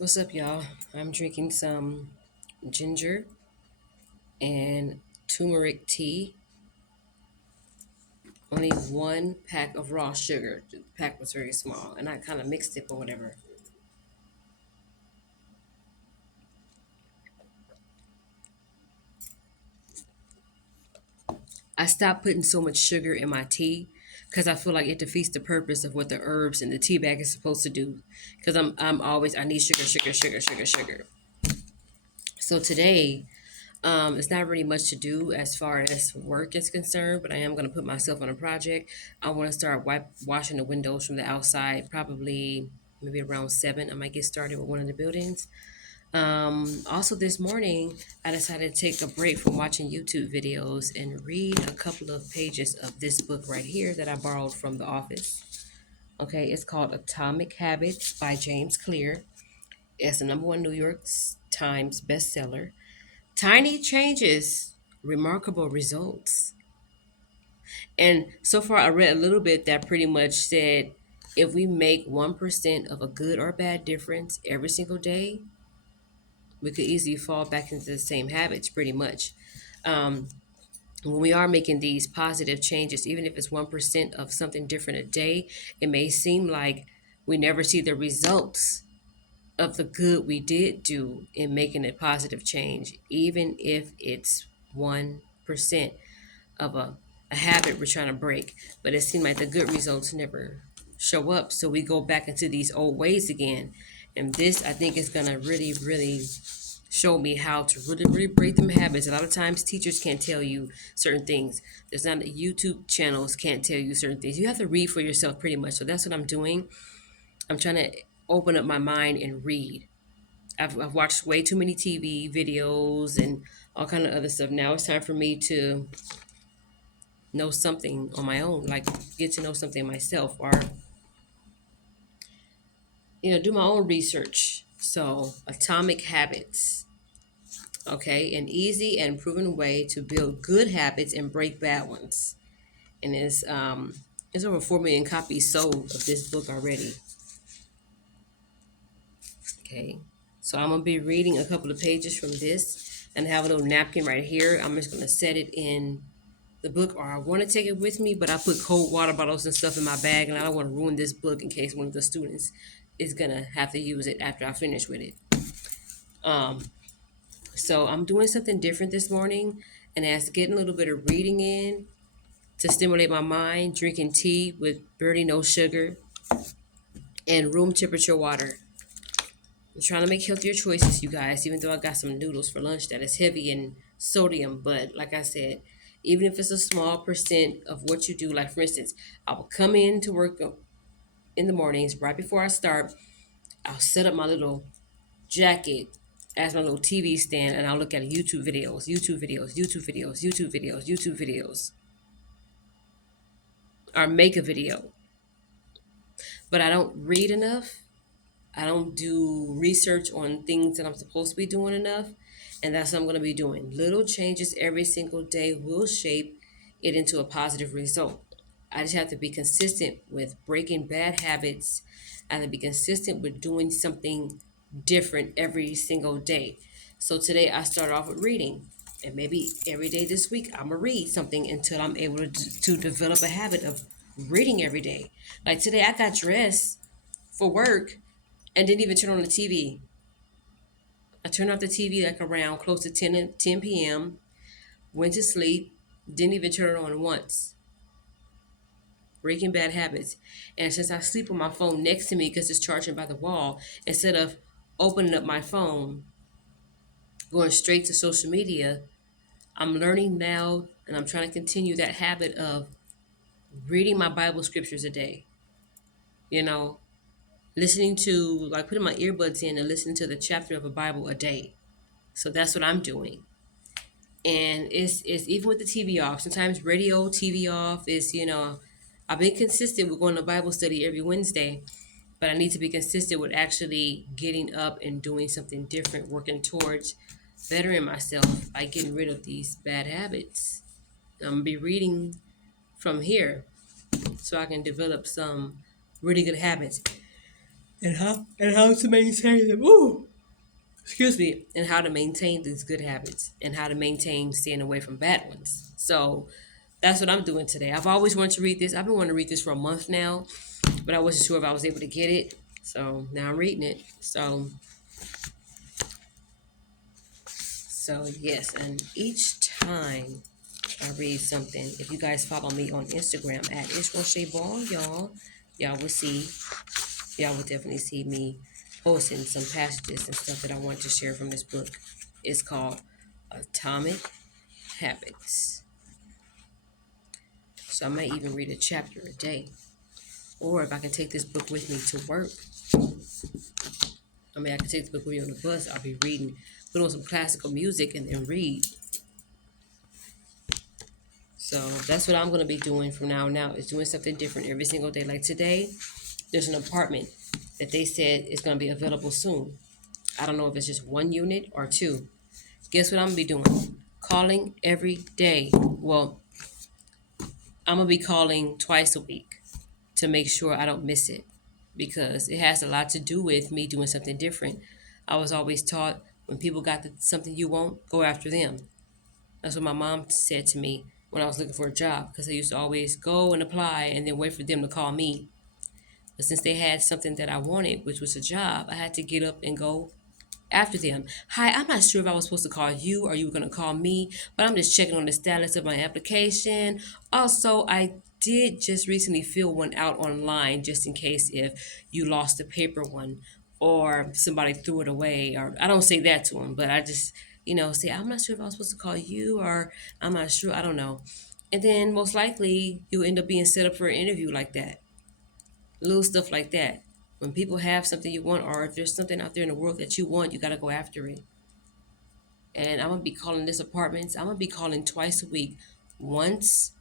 What's up, y'all? I'm drinking some ginger and turmeric tea. Only one pack of raw sugar. The pack was very small, and I kind of mixed it or whatever. I stopped putting so much sugar in my tea because I feel like it defeats the purpose of what the herbs in the tea bag is supposed to do. Because I'm always I need sugar, sugar, sugar, sugar, sugar. So today, it's not really much to do as far as work is concerned, but I am going to put myself on a project. I want to start washing the windows from the outside, probably maybe around 7. I might get started with one of the buildings. Also, this morning, I decided to take a break from watching YouTube videos and read a couple of pages of this book right here that I borrowed from the office. Okay, it's called Atomic Habits by James Clear. It's the number one New York Times bestseller. Tiny changes, remarkable results. And so far, I read a little bit that pretty much said if we make 1% of a good or bad difference every single day, we could easily fall back into the same habits pretty much. Um, when we are making these positive changes, even if it's 1% of something different a day, it may seem like we never see the results of the good we did do in making a positive change, even if it's 1% of a habit we're trying to break. But it seemed like the good results never show up. So we go back into these old ways again. And this, I think, is going to really, really show me how to really, really break them habits. A lot of times, teachers can't tell you certain things. There's not YouTube channels can't tell you certain things. You have to read for yourself pretty much. So that's what I'm doing. I'm trying to open up my mind and read. I've watched way too many TV videos and all kind of other stuff. Now it's time for me to know something on my own, like get to know something myself, or do my own research. So, Atomic Habits, okay, an easy and proven way to build good habits and break bad ones. And it's over 4 million copies sold of this book already. Okay, so I'm gonna be reading a couple of pages from this, and have a little napkin right here. I'm just gonna set it in the book, or I want to take it with me, but I put cold water bottles and stuff in my bag, and I don't want to ruin this book in case one of the students is gonna have to use it after I finish with it. Um, so I'm doing something different this morning, and as getting a little bit of reading in to stimulate my mind, drinking tea with barely no sugar and room temperature water. I'm trying to make healthier choices, you guys, even though I got some noodles for lunch that is heavy in sodium. But like I said, even if it's a small percent of what you do, like for instance, I will come in to work in the mornings right before I start. I'll set up my little jacket as my little TV stand, and I'll look at YouTube videos, YouTube videos, YouTube videos, YouTube videos, YouTube videos, or make a video. But I don't read enough. I don't do research on things that I'm supposed to be doing enough. And that's what I'm going to be doing. Little changes every single day will shape it into a positive result. I just have to be consistent with breaking bad habits. I have to be consistent with doing something different every single day. So today I start off with reading. And maybe every day this week I'm going to read something until I'm able to develop a habit of reading every day. Like today I got dressed for work and didn't even turn on the TV. I turned off the TV like around close to 10 p.m., went to sleep, didn't even turn it on once. Breaking bad habits. And since I sleep with my phone next to me because it's charging by the wall, instead of opening up my phone, going straight to social media, I'm learning now and I'm trying to continue that habit of reading my Bible scriptures a day. You know, listening to, like putting my earbuds in and listening to the chapter of a Bible a day. So that's what I'm doing. And it's even with the TV off. Sometimes radio, TV off is I've been consistent with going to Bible study every Wednesday, but I need to be consistent with actually getting up and doing something different, working towards bettering myself by getting rid of these bad habits. I'm gonna be reading from here so I can develop some really good habits. and how to maintain them. Ooh, excuse me, and how to maintain these good habits and how to maintain staying away from bad ones. So that's what I'm doing today. I've always wanted to read this. I've been wanting to read this for a month now, but I wasn't sure if I was able to get it. So now I'm reading it. So yes, and each time I read something, if you guys follow me on Instagram at Ishwa Ball, y'all will see, y'all will definitely see me posting some passages and stuff that I want to share from this book. It's called Atomic Habits. So I might even read a chapter a day. Or if I can take this book with me to work, I can take the book with me on the bus. I'll be reading, put on some classical music and then read. So that's what I'm going to be doing from now on out, is doing something different every single day. Like today, there's an apartment that they said is going to be available soon. I don't know if it's just one unit or two. Guess what I'm going to be doing? Calling every day. Well, I'm going to be calling twice a week to make sure I don't miss it, because it has a lot to do with me doing something different. I was always taught, when people got something you want, go after them. That's what my mom said to me when I was looking for a job, because I used to always go and apply and then wait for them to call me. But since they had something that I wanted, which was a job, I had to get up and go after them. Hi, I'm not sure if I was supposed to call you or you were going to call me, but I'm just checking on the status of my application. Also, I did just recently fill one out online, just in case if you lost the paper one or somebody threw it away. Or I don't say that to them, but I just, say, I'm not sure if I was supposed to call you, or I'm not sure. I don't know. And then most likely you'll end up being set up for an interview like that. Little stuff like that. When people have something you want, or if there's something out there in the world that you want, you got to go after it. And I'm going to be calling this apartments. I'm going to be calling twice a week. Once,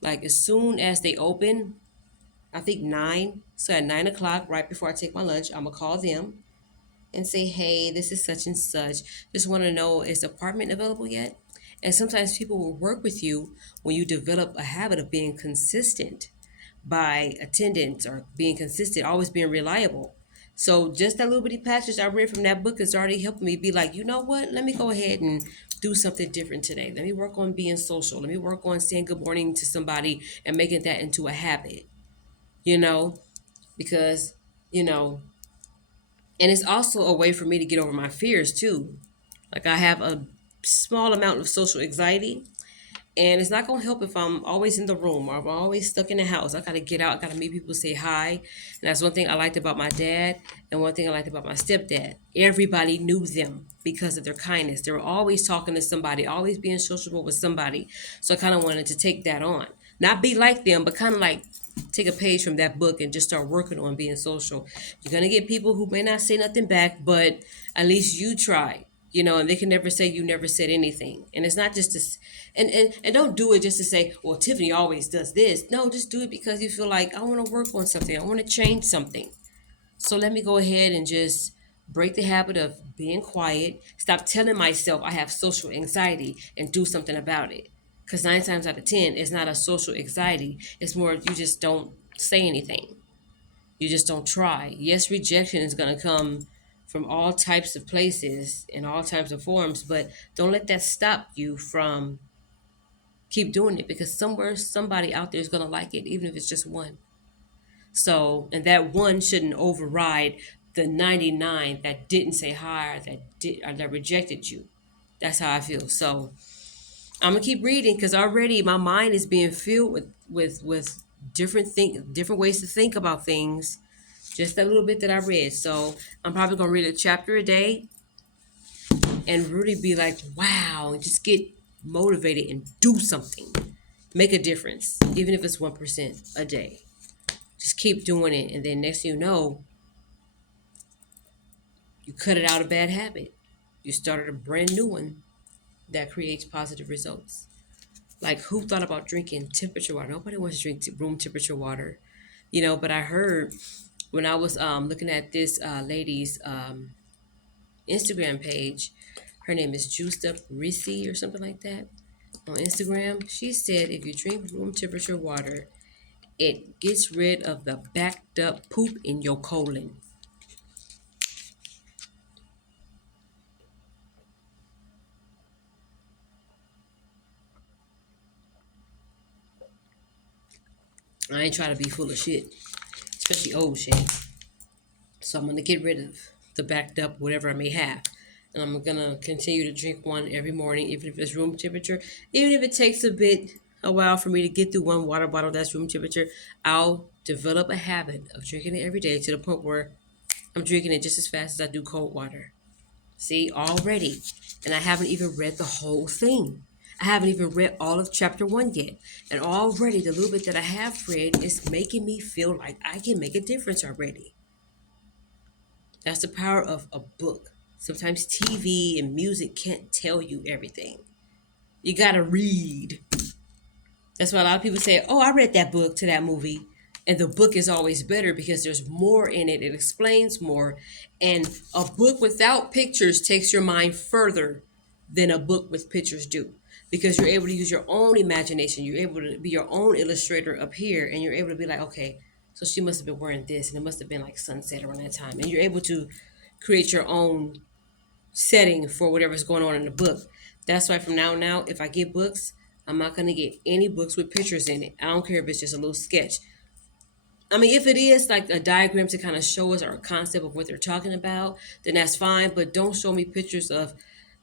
like as soon as they open, I think 9. So at 9 o'clock, right before I take my lunch, I'm going to call them and say, hey, this is such and such. Just want to know, is the apartment available yet? And sometimes people will work with you when you develop a habit of being consistent by attendance, or being consistent, always being reliable. So just that little bitty passage I read from that book is already helping me be like, you know what? Let me go ahead and do something different today. Let me work on being social. Let me work on saying good morning to somebody and making that into a habit, you know, because, you know, and it's also a way for me to get over my fears too. Like I have a small amount of social anxiety, and it's not going to help if I'm always in the room or I'm always stuck in the house. I got to get out. I got to meet people, say hi. And that's one thing I liked about my dad, and one thing I liked about my stepdad. Everybody knew them because of their kindness. They were always talking to somebody, always being sociable with somebody. So I kind of wanted to take that on. Not be like them, but kind of like take a page from that book and just start working on being social. You're going to get people who may not say nothing back, but at least you try. And they can never say you never said anything. And it's not just this, and don't do it just to say, well, Tiffany always does this. No, just do it because you feel like, I want to work on something. I want to change something. So let me go ahead and just break the habit of being quiet. Stop telling myself I have social anxiety and do something about it. Because 9 times out of 10, it's not a social anxiety. It's more you just don't say anything. You just don't try. Yes, rejection is going to come from all types of places in all types of forms, but don't let that stop you from keep doing it, because somewhere somebody out there is going to like it, even if it's just one. So, and that one shouldn't override the 99 that didn't say hi, or that rejected you. That's how I feel. So I'm gonna keep reading, because already my mind is being filled with different ways to think about things. Just that little bit that I read. So I'm probably gonna read a chapter a day and really be like, wow, and just get motivated and do something. Make a difference, even if it's 1% a day. Just keep doing it, and then next thing you know, you cut it out a bad habit. You started a brand new one that creates positive results. Like, who thought about drinking temperature water? Nobody wants to drink room temperature water, But I heard when I was looking at this lady's Instagram page, her name is Juiced Up Risi or something like that on Instagram. She said if you drink room temperature water, it gets rid of the backed up poop in your colon. I ain't trying to be full of shit, especially old shit. So I'm gonna get rid of the backed up whatever I may have. And I'm gonna continue to drink one every morning, even if it's room temperature. Even if it takes a while for me to get through one water bottle that's room temperature, I'll develop a habit of drinking it every day to the point where I'm drinking it just as fast as I do cold water. See, already. And I haven't even read the whole thing. I haven't even read all of chapter one yet. And already, the little bit that I have read is making me feel like I can make a difference already. That's the power of a book. Sometimes TV and music can't tell you everything. You gotta read. That's why a lot of people say, "Oh, I read that book to that movie." And the book is always better because there's more in it. It explains more. And a book without pictures takes your mind further than a book with pictures do. Because you're able to use your own imagination. You're able to be your own illustrator up here. And you're able to be like, okay, so she must have been wearing this. And it must have been like sunset around that time. And you're able to create your own setting for whatever's going on in the book. That's why from now, if I get books, I'm not gonna get any books with pictures in it. I don't care if it's just a little sketch. I mean, if it is like a diagram to kind of show us or a concept of what they're talking about, then that's fine. But don't show me pictures of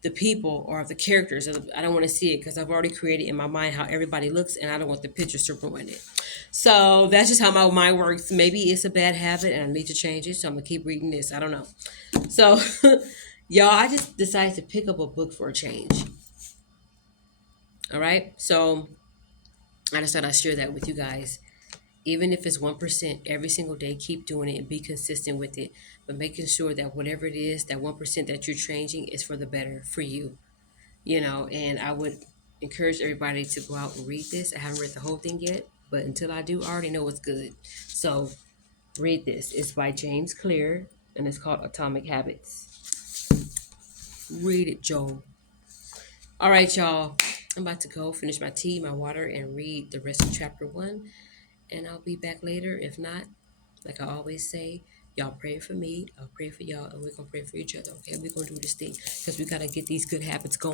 the people or of the characters. I don't want to see it because I've already created in my mind how everybody looks, and I don't want the pictures to ruin it. So that's just how my mind works. Maybe it's a bad habit, and I need to change it. So I'm gonna keep reading this. I don't know. So, y'all, I just decided to pick up a book for a change. All right. So I just thought I'd share that with you guys. Even if it's 1% every single day, keep doing it and be consistent with it. But making sure that whatever it is, that 1% that you're changing is for the better for you. And I would encourage everybody to go out and read this. I haven't read the whole thing yet, but until I do, I already know it's good. So read this. It's by James Clear and it's called Atomic Habits. Read it, Joel. All right, y'all. I'm about to go finish my tea, my water, and read the rest of chapter one. And I'll be back later. If not, like I always say, y'all pray for me. I'll pray for y'all, and we're gonna pray for each other. Okay, we're gonna do this thing because we gotta get these good habits going.